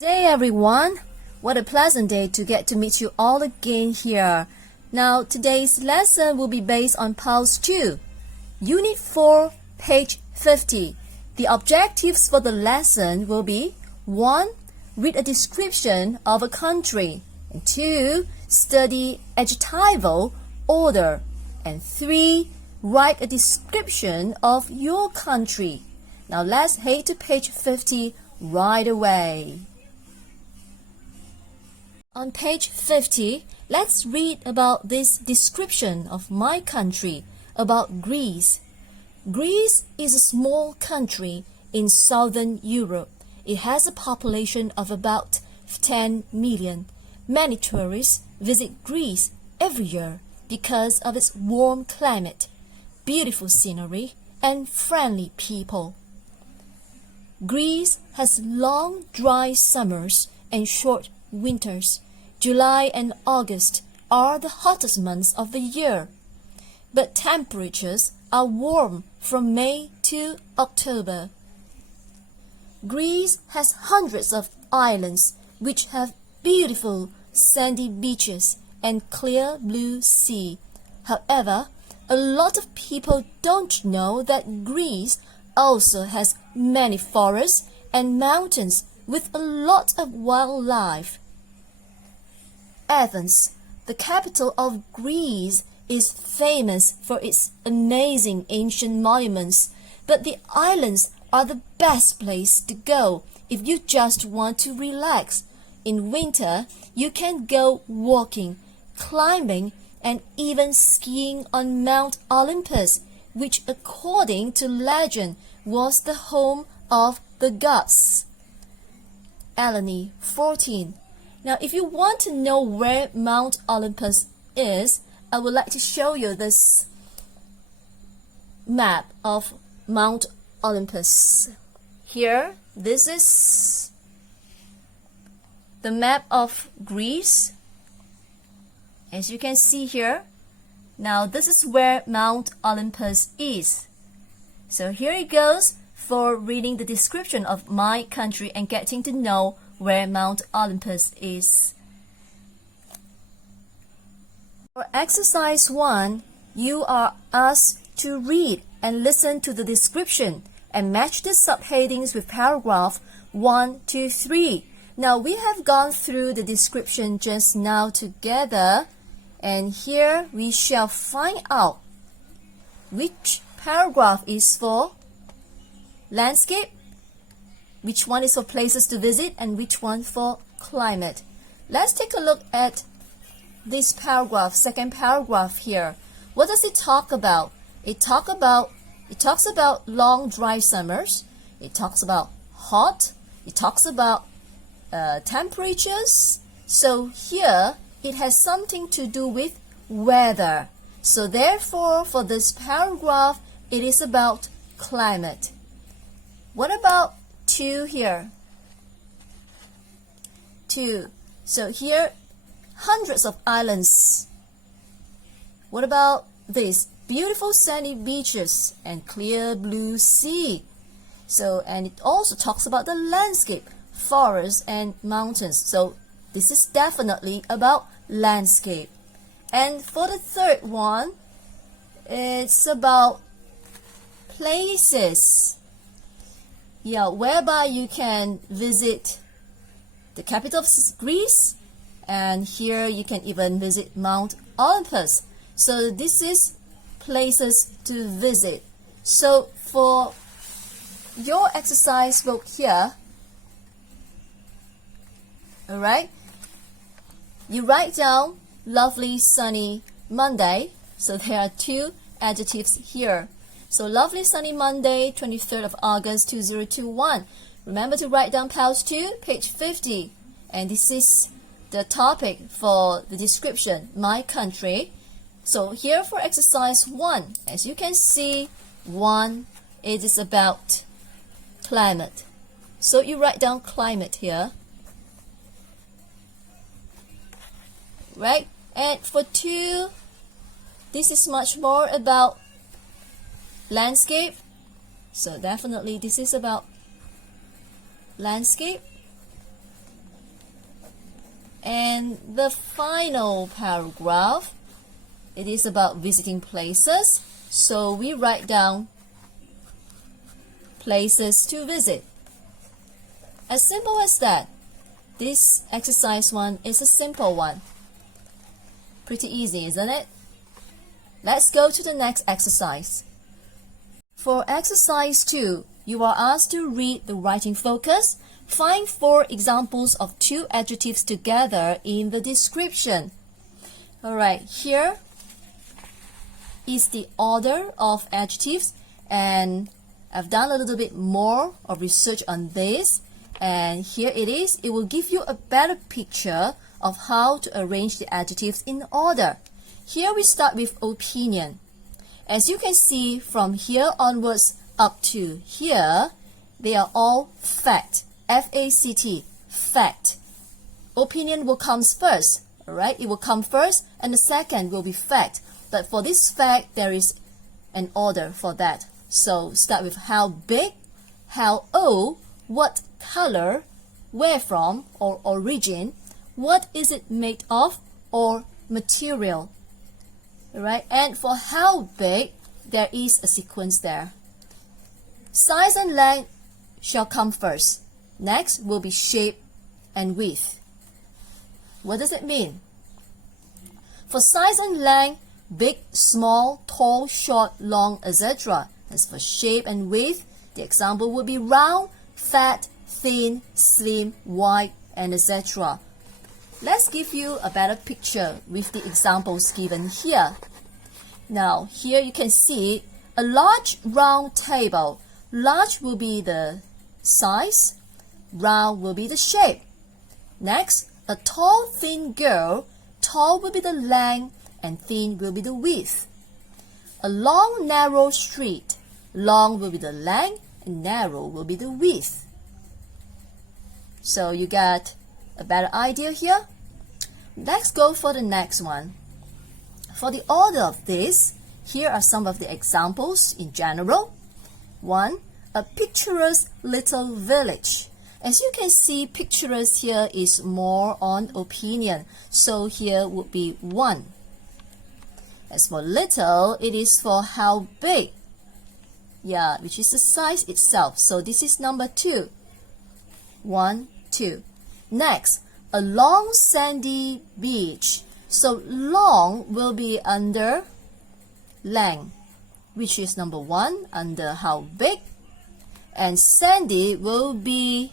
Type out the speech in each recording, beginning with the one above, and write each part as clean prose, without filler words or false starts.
Hey everyone! What a pleasant day to get to meet you all again here. Now today's lesson will be based on Pulse 2, Unit 4, page 50. The objectives for the lesson will be 1. Read a description of a country, and 2. Study adjectival order, and 3. Write a description of your country. Now let's head to page 50 right away. On page 50, let's read about this description of my country, about Greece. Greece is a small country in southern Europe. It has a population of about 10 million. Many tourists visit Greece every year because of its warm climate, beautiful scenery, and friendly people. Greece has long, dry summers and short winters. July and August are the hottest months of the year, but temperatures are warm from May to October. Greece has hundreds of islands which have beautiful sandy beaches and clear blue sea. However, a lot of people don't know that Greece also has many forests and mountains with a lot of wildlife. Athens, the capital of Greece, is famous for its amazing ancient monuments, but the islands are the best place to go if you just want to relax. In winter, you can go walking, climbing, and even skiing on Mount Olympus, which according to legend was the home of the gods. Eleni 14. Now, if you want to know where Mount Olympus is, I would like to show you this map of Mount Olympus. Here, this is the map of Greece. As you can see here, now this is where Mount Olympus is. So here it goes for reading the description of my country and getting to know where Mount Olympus is. For exercise 1, you are asked to read and listen to the description and match the subheadings with paragraph 1 to 3. Now we have gone through the description just now together, and here we shall find out which paragraph is for landscape, which one is for places to visit, and which one for climate. Let's take a look at this paragraph, second paragraph here. What does it talk about? It talks about long dry summers. It talks about hot. It talks about temperatures. So here it has something to do with weather. So therefore, for this paragraph, it is about climate. What about 2 here? 2. So here, hundreds of islands. What about this? Beautiful sandy beaches and clear blue sea. So, and it also talks about the landscape, forests and mountains. So this is definitely about landscape. And for the third one, it's about places. Yeah, whereby you can visit the capital of Greece, and here you can even visit Mount Olympus. So this is places to visit. So for your exercise book here, alright, you write down lovely sunny Monday. So there are 2 adjectives here. So lovely sunny Monday, 23rd of August 2021. Remember to write down Pulse 2, page 50. And this is the topic for the description, my country. So here for exercise 1, as you can see, 1, it is about climate. So you write down climate here. Right? And for 2, this is much more about landscape. So definitely this is about landscape. And the final paragraph, it is about visiting places. So we write down places to visit. As simple as that. This exercise 1 is a simple one. Pretty easy, isn't it? Let's go to the next exercise. For exercise 2, you are asked to read the writing focus. Find 4 examples of 2 adjectives together in the description. Alright, here is the order of adjectives, and I've done a little bit more of research on this, and here it is. It will give you a better picture of how to arrange the adjectives in order. Here we start with opinion. As you can see from here onwards up to here, they are all fact. F-A-C-T, fact. Opinion will come first, alright? It will come first, and the second will be fact. But for this fact, there is an order for that. So start with how big, how old, what color, where from or origin, what is it made of or material. Alright, and for how big, there is a sequence there. Size and length shall come first. Next will be shape and width. What does it mean? For size and length, big, small, tall, short, long, etc. As for shape and width, the example would be round, fat, thin, slim, wide, and etc. Let's give you a better picture with the examples given here. Now, here you can see a large round table. Large will be the size, round will be the shape. Next, a tall, thin girl. Tall will be the length, and thin will be the width. A long, narrow street. Long will be the length, and narrow will be the width. So you got a better idea here? Let's go for the next one. For the order of this, here are some of the examples in general. 1. A picturesque little village. As you can see, picturesque here is more on opinion. So here would be 1. As for little, it is for how big. Yeah, which is the size itself. So this is number 2. 1, 2. Next, a long sandy beach. So long will be under length, which is number 1, under how big. And sandy will be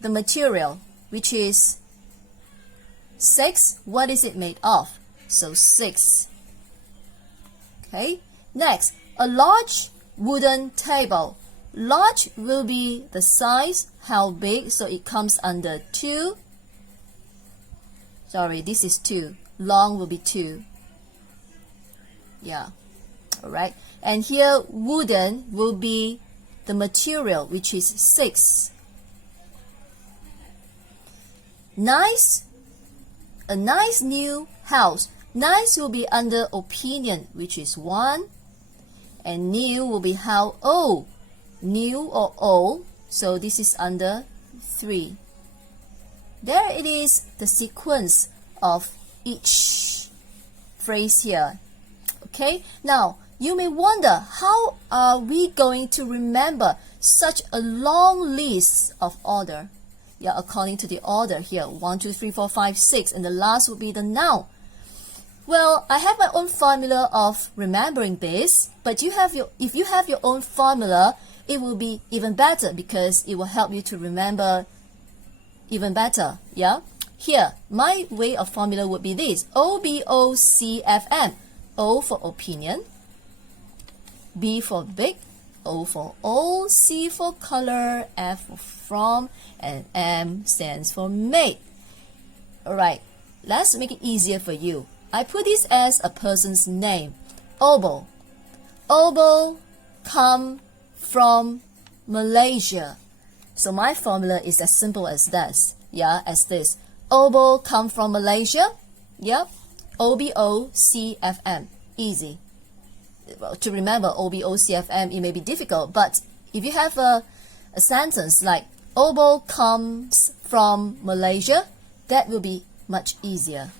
the material, which is 6. What is it made of? So 6. Okay. Next, a large wooden table. Large will be the size, how big, so it comes under 2. Sorry, this is 2. Long will be 2. Yeah. Alright. And here, wooden will be the material, which is 6. Nice. A nice new house. Nice will be under opinion, which is 1. And new will be how old. New or old. So this is under 3. There it is, the sequence of each phrase here. Okay, now you may wonder, how are we going to remember such a long list of order? Yeah, according to the order here, 1, 2, 3, 4, 5, 6, and the last will be the noun. Well, I have my own formula of remembering this, but if you have your own formula, it will be even better because it will help you to remember even better. Yeah. Here, my way of formula would be this: OBOCFM. O for opinion, B for big, O for old, C for color, F for from, and M stands for made. Alright, let's make it easier for you. I put this as a person's name. Obo. Obo come from Malaysia. So my formula is as simple as this. Yeah, as this. Obo come from Malaysia. Yeah. OBOCFM. Easy. Well, to remember OBOCFM, it may be difficult, but if you have a sentence like Obo comes from Malaysia. That will be much easier.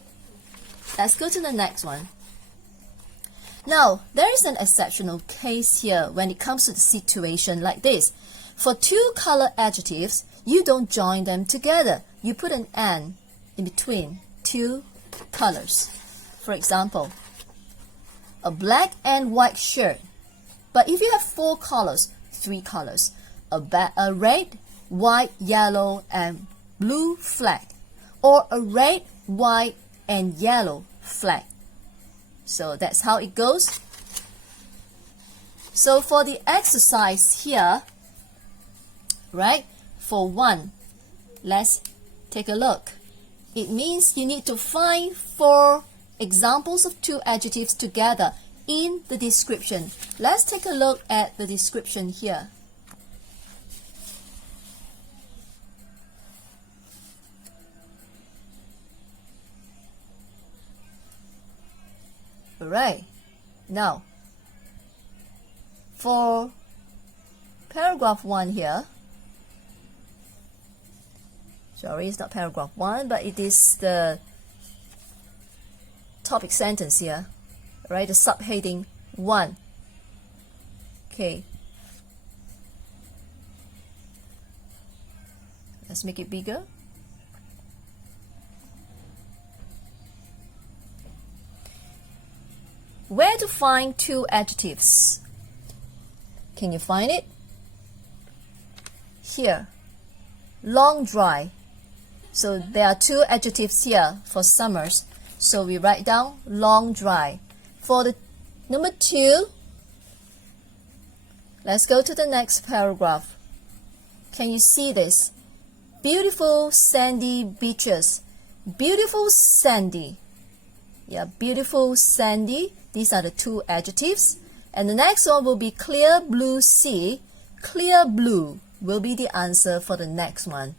Let's go to the next one. Now, there is an exceptional case here when it comes to the situation like this. For two color adjectives, you don't join them together. You put an "and" in between two colors. For example, a black and white shirt. But if you have four colors, three colors, a red, white, yellow, and blue flag, or a red, white, and yellow flag. So that's how it goes. So for the exercise here, right, for 1, let's take a look. It means you need to find 4 examples of two adjectives together in the description. Let's take a look at the description here. Alright, now for paragraph 1 here, sorry, it's not paragraph 1, but it is the topic sentence here, right? The subheading 1. Okay, let's make it bigger. Where to find two adjectives? Can you find it? Here, long dry. So there are two adjectives here for summers. So we write down long dry. For the number 2, let's go to the next paragraph. Can you see this? Beautiful sandy beaches. Beautiful sandy. Yeah, beautiful sandy. These are the two adjectives. And the next one will be clear blue sea. Clear blue will be the answer for the next one.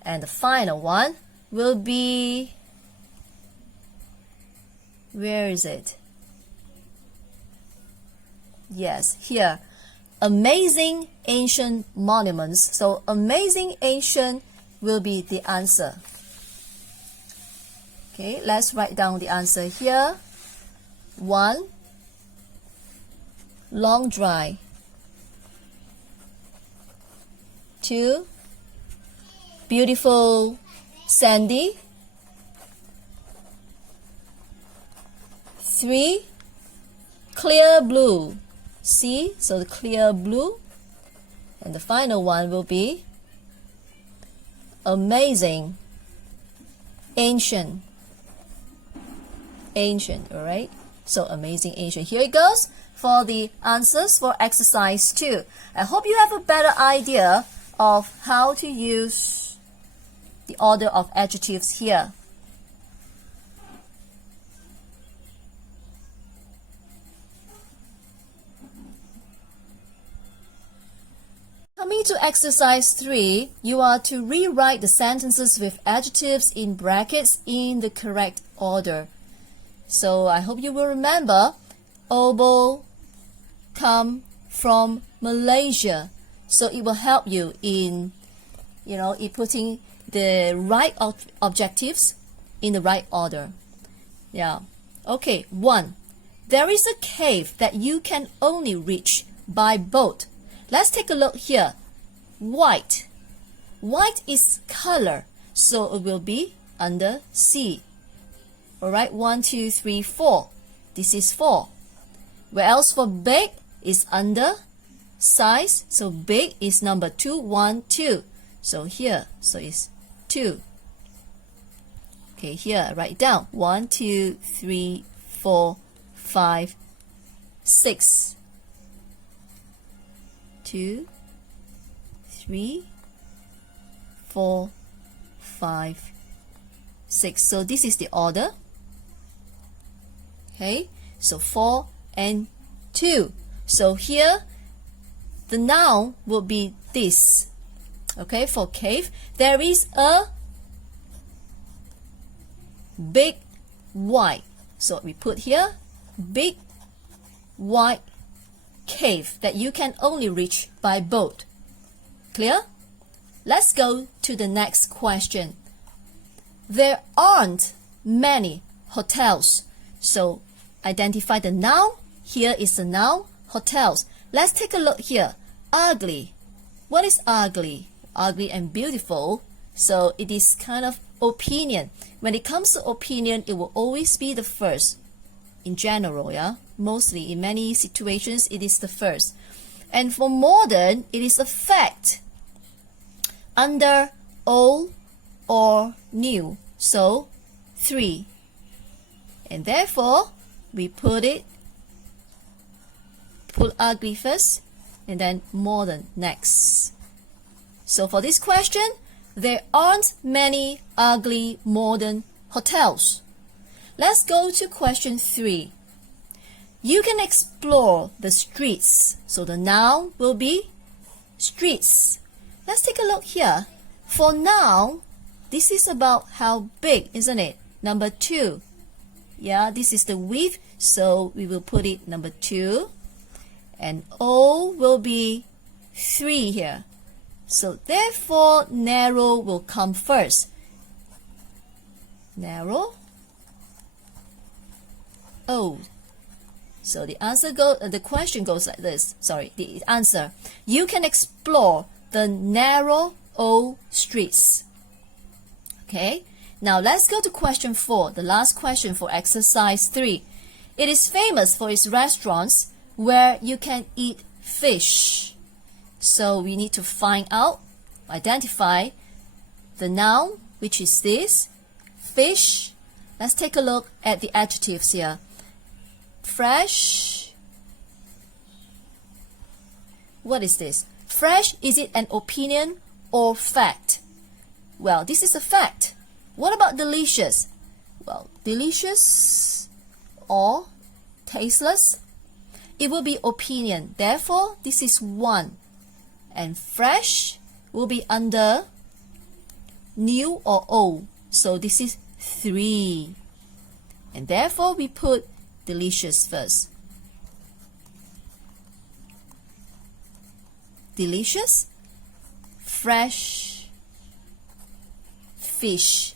And the final one will be, where is it? Yes, here. Amazing ancient monuments. So amazing ancient will be the answer. Okay, let's write down the answer here. 1, long dry. 2, beautiful sandy. 3, clear blue. See, so the clear blue. And the final one will be amazing ancient. Ancient, all right? So amazing ancient. Here it goes for the answers for exercise 2. I hope you have a better idea of how to use the order of adjectives here. Coming to exercise 3, you are to rewrite the sentences with adjectives in brackets in the correct order. So I hope you will remember, Obo come from Malaysia. So it will help you in, in putting the right objectives in the right order. Yeah. Okay, 1. There is a cave that you can only reach by boat. Let's take a look here. White. White is color, so it will be under C. Alright, 1, 2, 3, 4. This is 4. Where else for big is under size, so big is number 2, 1, 2. So here, so it's 2. Okay, here, write down 1, 2, 3, 4, 5, 6. 2, 3, 4, 5, 6. So this is the order. Okay, so 4 and 2. So here, the noun will be this. Okay, for cave, there is a big white. So we put here, big white cave that you can only reach by boat. Clear? Let's go to the next question. There aren't many hotels. So identify the noun. Here is the noun, hotels. Let's take a look here. Ugly. What is ugly? Ugly and beautiful. So it is kind of opinion. When it comes to opinion, it will always be the first. In general, yeah. Mostly in many situations, it is the first. And for modern, it is a fact. Under old or new. So 3. And therefore, we put ugly first and then modern next. So for this question, there aren't many ugly modern hotels. Let's go to question 3. You can explore the streets. So the noun will be streets. Let's take a look here. For noun, this is about how big, isn't it? Number 2. Yeah, this is the width, so we will put it number 2. And O will be 3 here. So therefore, narrow will come first. Narrow. O. So the answer the question goes like this. Sorry, the answer. You can explore the narrow O streets. Okay. Now let's go to question 4, the last question for exercise 3. It is famous for its restaurants where you can eat fish. So we need to find out, identify the noun, which is this, fish. Let's take a look at the adjectives here. Fresh. What is this? Fresh, is it an opinion or fact? Well, this is a fact. What about delicious? Well, delicious or tasteless? It will be opinion. Therefore, this is 1. And fresh will be under new or old. So this is 3. And therefore, we put delicious first. Delicious, fresh, fish.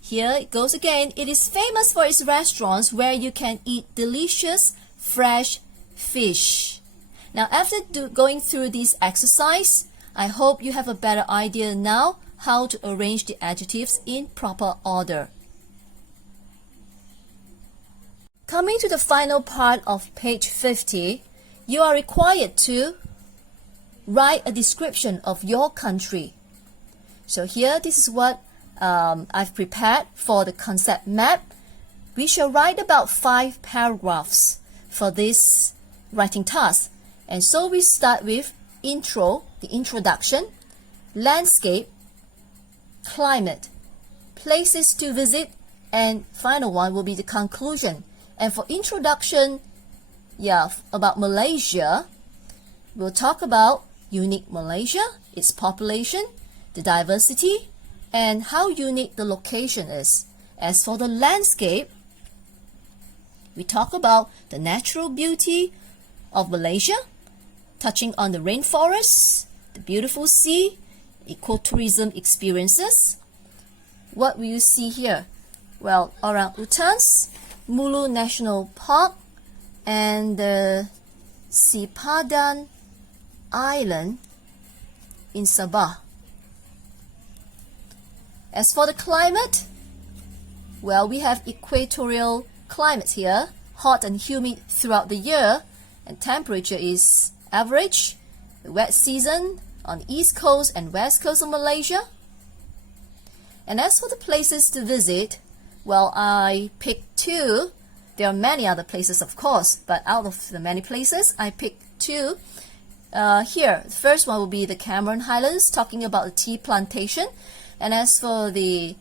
Here it goes again. It is famous for its restaurants where you can eat delicious, fresh fish. Now, after going through this exercise, I hope you have a better idea now how to arrange the adjectives in proper order. Coming to the final part of page 50, you are required to write a description of your country. So here, this is what I've prepared for the concept map. We shall write about 5 paragraphs for this writing task. And so we start with intro, the introduction, landscape, climate, places to visit, and final one will be the conclusion. And for introduction, about Malaysia, we'll talk about unique Malaysia, its population, the diversity, and how unique the location is. As for the landscape, we talk about the natural beauty of Malaysia, touching on the rainforests, the beautiful sea, ecotourism experiences. What will you see here? Well, orangutans, Mulu National Park, and the Sipadan Island in Sabah. As for the climate, well, we have equatorial climate here, hot and humid throughout the year, and temperature is average. The wet season on the east coast and west coast of Malaysia. And as for the places to visit, well, I picked 2. There are many other places, of course, but out of the many places, I picked 2. Here, the first one will be the Cameron Highlands, talking about the tea plantation. And as for the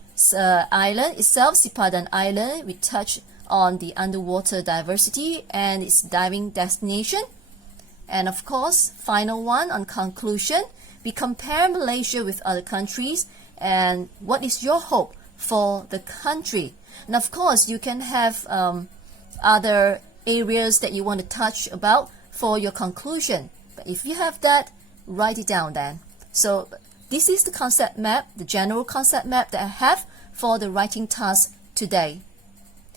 island itself, Sipadan Island, we touch on the underwater diversity and its diving destination. And of course, final one on conclusion, we compare Malaysia with other countries and what is your hope for the country. And of course, you can have other areas that you want to touch about for your conclusion. But if you have that, write it down then. So this is the concept map, the general concept map that I have for the writing task today.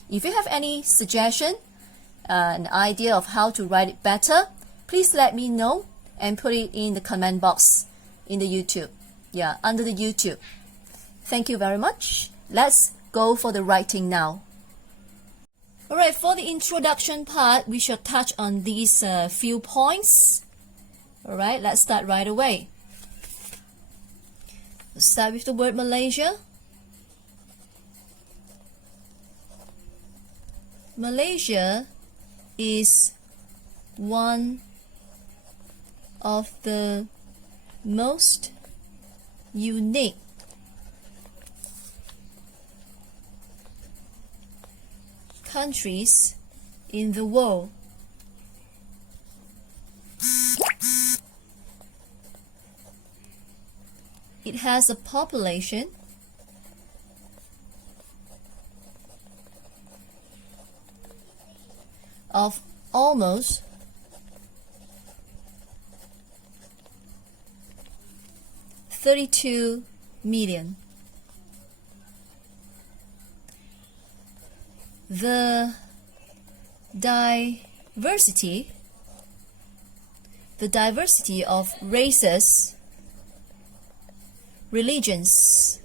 If you have any suggestion, an idea of how to write it better, please let me know and put it in the comment box in the YouTube. Yeah, under the YouTube. Thank you very much. Let's go for the writing now. Alright, for the introduction part, we shall touch on these few points. Alright, let's start right away. Let's start with the word Malaysia. Malaysia is one of the most unique countries in the world. It has a population of almost 32 million. The diversity of races, religions,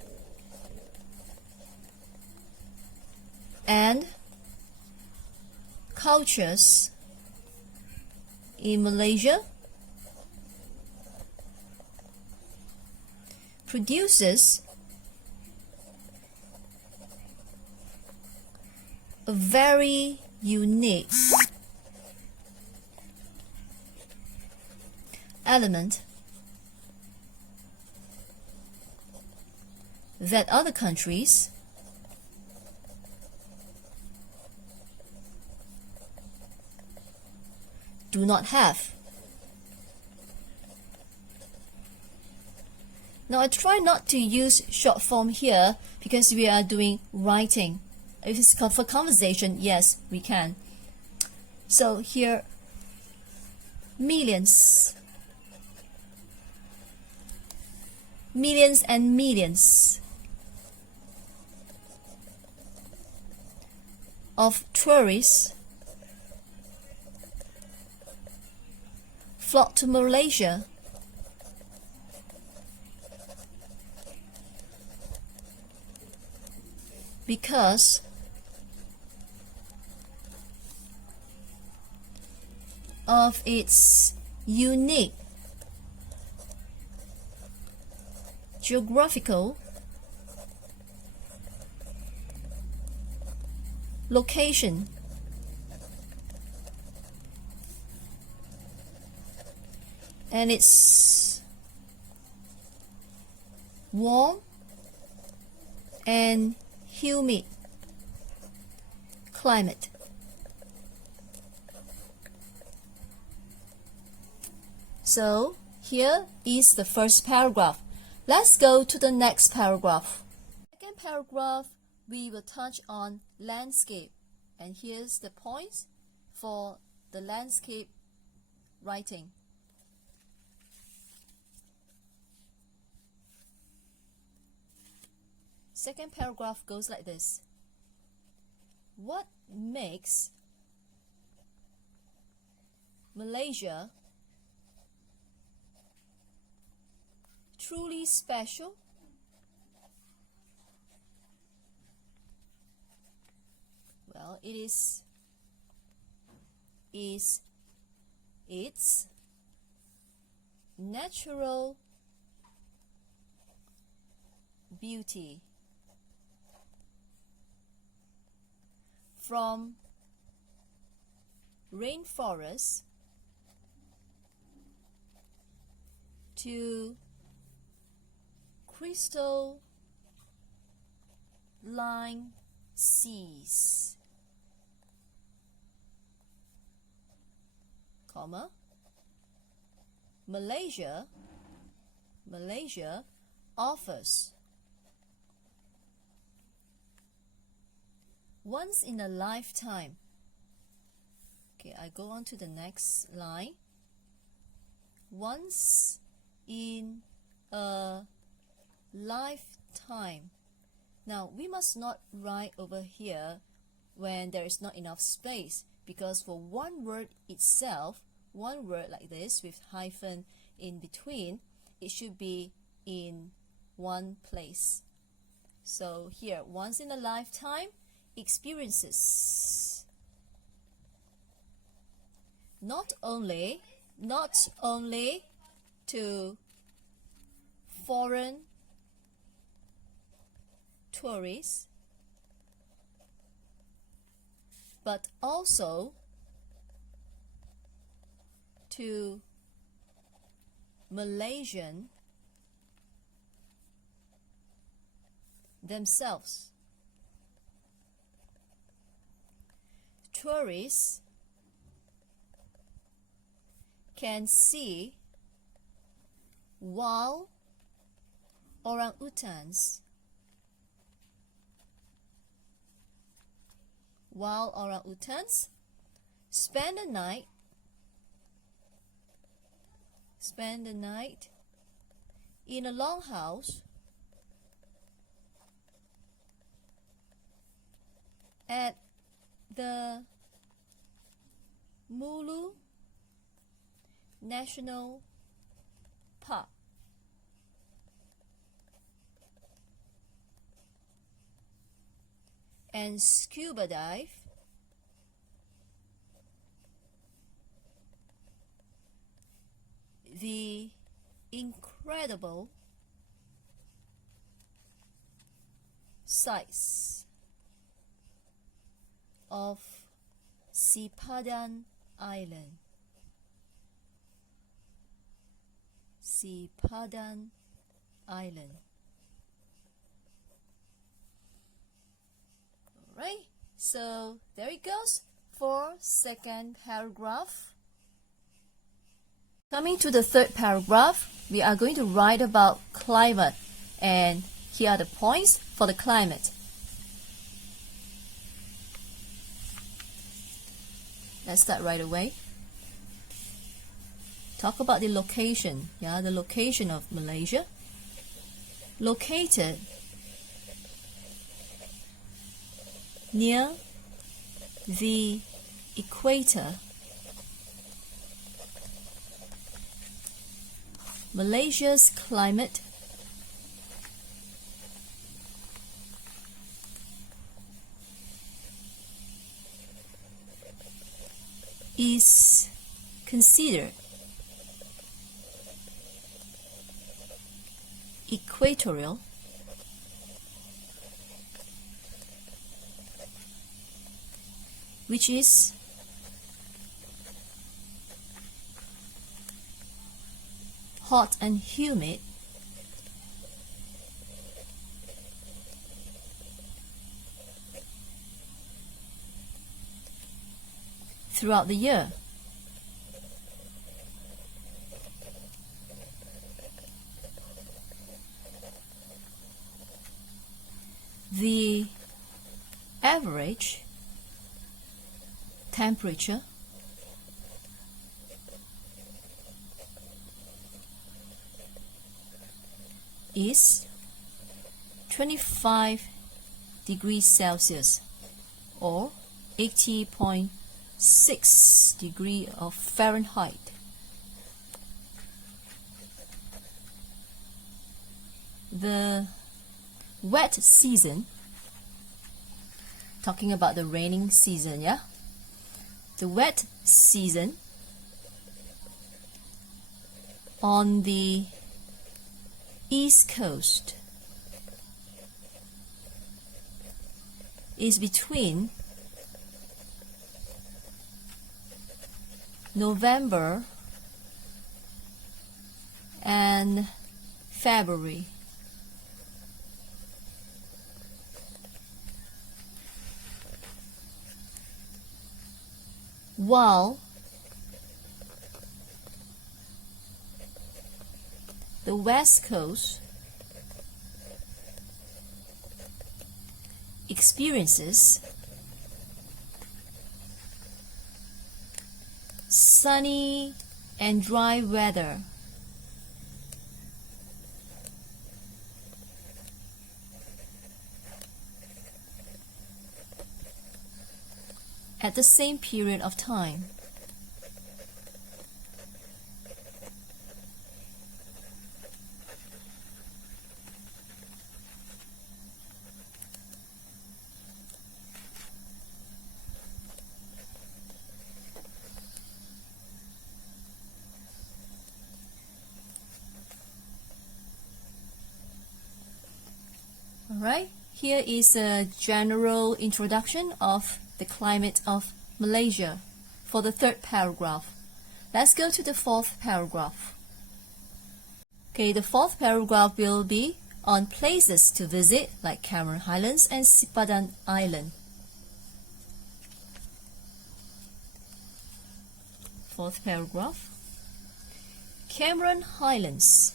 and cultures in Malaysia produces a very unique element that other countries do not have. Now I try not to use short form here because we are doing writing. If it's for conversation, yes, we can. So here, millions. Millions and millions of tourists flock to Malaysia because of its unique geographical location, and its warm and humid climate. So here is the first paragraph. Let's go to the next paragraph. Second paragraph, we will touch on landscape, and here's the points for the landscape writing. Second paragraph goes like this. What makes Malaysia truly special? Well, it is its natural beauty. From rainforests to crystal line seas, comma, Malaysia offers once in a lifetime. Okay, I go on to the next line. Once in a lifetime. Now, we must not write over here when there is not enough space, because for one word itself, one word like this with hyphen in between, it should be in one place. So here, once in a lifetime, experiences. Not only to foreign tourists, but also to Malaysian themselves. Tourists can see wild orangutans spend the night in a longhouse at the Mulu National Park. And scuba dive the incredible sights of Sipadan Island. Alright, so there it goes for second paragraph. Coming to the third paragraph, we are going to write about climate, and here are the points for the climate. Let's start right away. Talk about the location, the location of Malaysia. Located near the equator. Malaysia's climate is considered equatorial, which is hot and humid throughout the year. The average temperature is 25 degrees Celsius or 80.6 degrees of Fahrenheit. The wet season, talking about the raining season, the wet season on the East Coast is between November and February. While the West Coast experiences sunny and dry weather at the same period of time. Alright, here is a general introduction of the climate of Malaysia for the third paragraph. Let's go to the fourth paragraph. Okay, the fourth paragraph will be on places to visit like Cameron Highlands and Sipadan Island. Fourth paragraph. Cameron Highlands.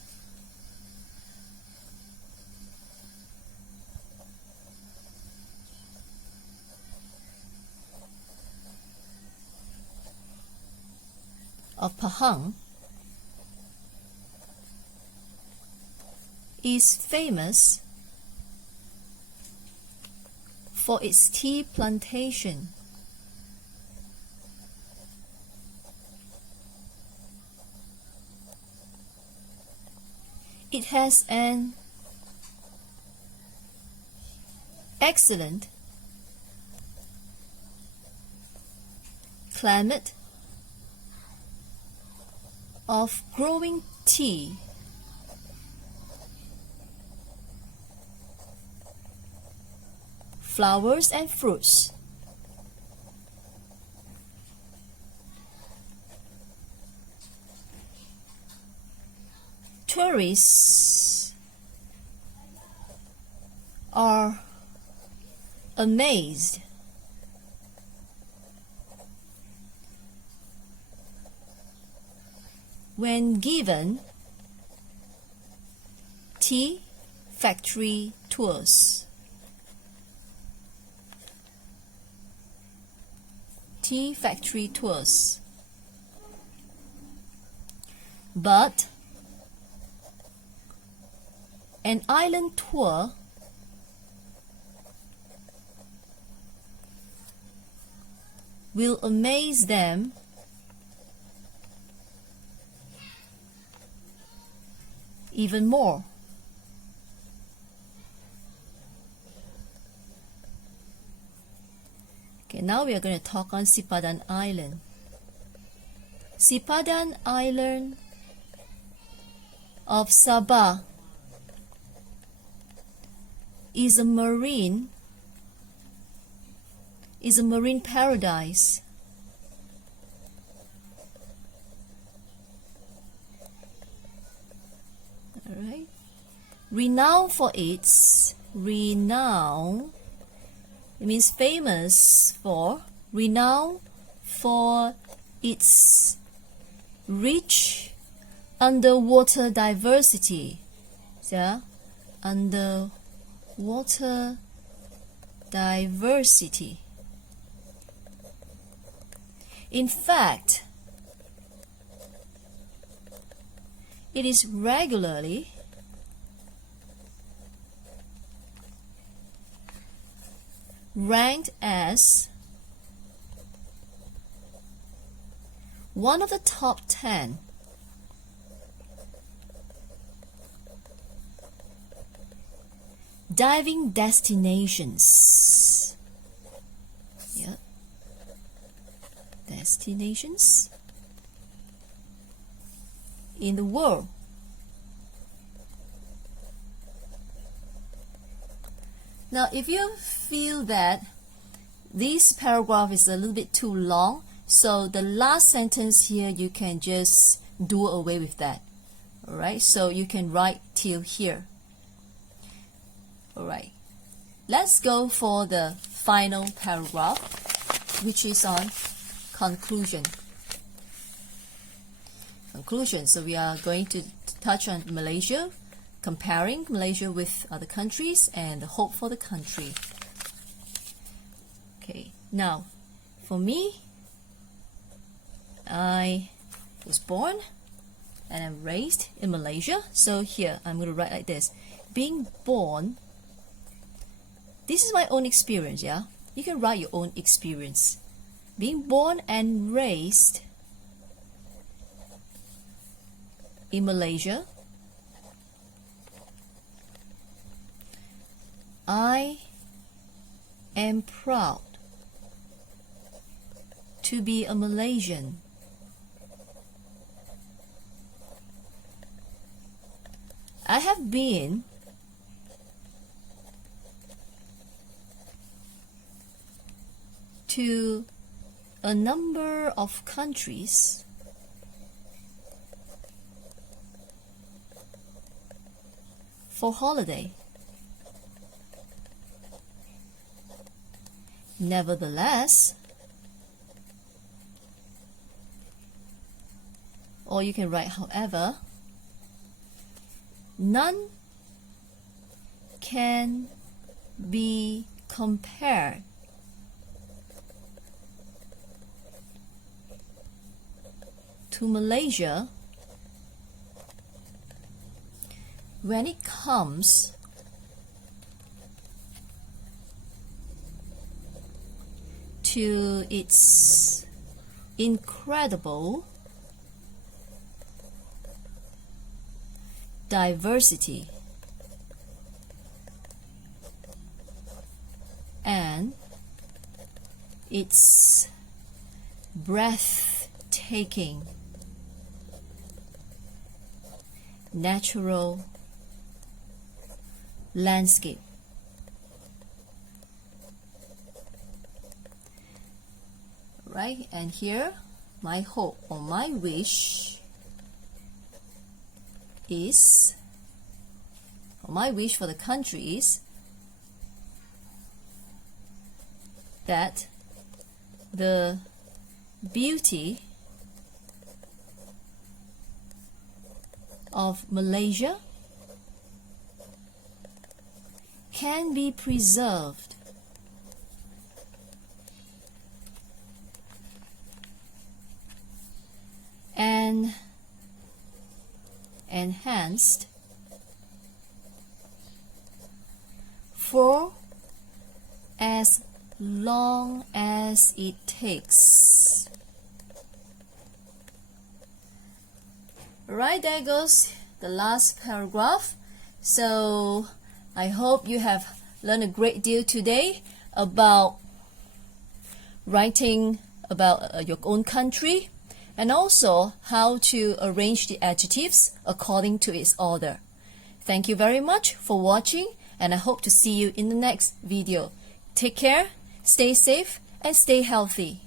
Of Pahang is famous for its tea plantation. It has an excellent climate of growing tea, flowers and fruits. Tourists are amazed when given tea factory tours. Tea factory tours. But an island tour will amaze them even more. Okay, now we are going to talk on Sipadan Island. Sipadan Island of Sabah is a marine paradise. Alright. Renowned for its renown. It means famous for, renowned for its rich underwater diversity. So, underwater diversity. In fact, it is regularly ranked as one of the top 10 diving destinations. Yeah. Destinations in the world. Now, if you feel that this paragraph is a little bit too long, so the last sentence here, you can just do away with that. Alright, so you can write till here. Alright, let's go for the final paragraph, which is on conclusion. Conclusion, so we are going to touch on Malaysia, comparing Malaysia with other countries and the hope for the country. Okay, now for me, I was born and I'm raised in Malaysia. So here I'm going to write like this: being born, this is my own experience. Yeah, you can write your own experience. being born and raised in Malaysia, I am proud to be a Malaysian. I have been to a number of countries for holiday. Nevertheless, or you can write however, none can be compared to Malaysia when it comes to its incredible diversity and its breathtaking natural landscape. Right, and here my hope or my wish is, or my wish for the country is that the beauty of Malaysia can be preserved and enhanced for as long as it takes. Right, there goes the last paragraph. So I hope you have learned a great deal today about writing about your own country, and also how to arrange the adjectives according to its order. Thank you very much for watching, and I hope to see you in the next video. Take care, stay safe, and stay healthy.